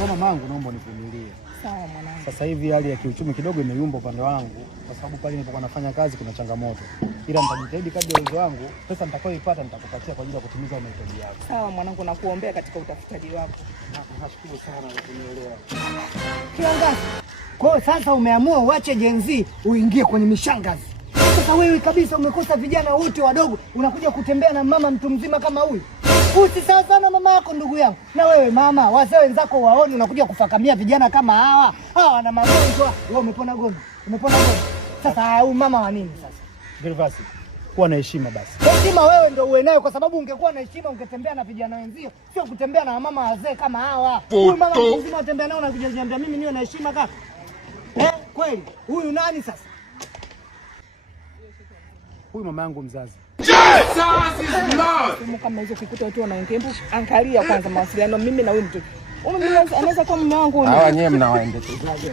Kwa mamangu naomba univumilie. Sawa mwanangu. Sasa hivi hali ya kiuchumi kidogo imeyumba upande wangu kwa sababu pale nilipokuwa nafanya kazi kuna changamoto. Ila nitajitahidi kadri ya uwezo wangu, pesa nitakayoipata nitakupatia kwa ajili ya kutimiza mahitaji yako. Sawa mwanangu, nakuombea katika utafutaji wako. Nashukuru sana kwa kunielewa. Kiangazi. Kwa sasa umeamua uache Gen Z uingie kwenye mishangazi. Sasa wewe kabisa umekosa vijana wote wadogo, unakuja kutembea na mama mtu mzima kama huyu. Usi sawa sana mama yako ndugu yangu. Na wewe mama, wazee wenzako waone unakuja kufakamia vijana kama hawa. Hawa wana magonjwa. Wewe umepona gomba. Umepona gomba. Sasa huyu mama wa nini sasa? Gervasi, kuwa na heshima basi. Heshima wewe ndio uwe nayo kwa sababu ungekuwa na heshima ungetembea na vijana wenzio, sio kutembea na mama wazee kama hawa. Huyu mama mzima unatembea nao na kujiambia mimi niwe na heshima kaka. Kweli? Huyu nani sasa? Huyu mama yangu mzazi. Kama hizo kikuta watu wanaongea, angalia kwanza mawasiliano mimi na huyu mtoto. Huyu anaweza kuwa mume wangu. Hawa nyewe mnawaendekezaje?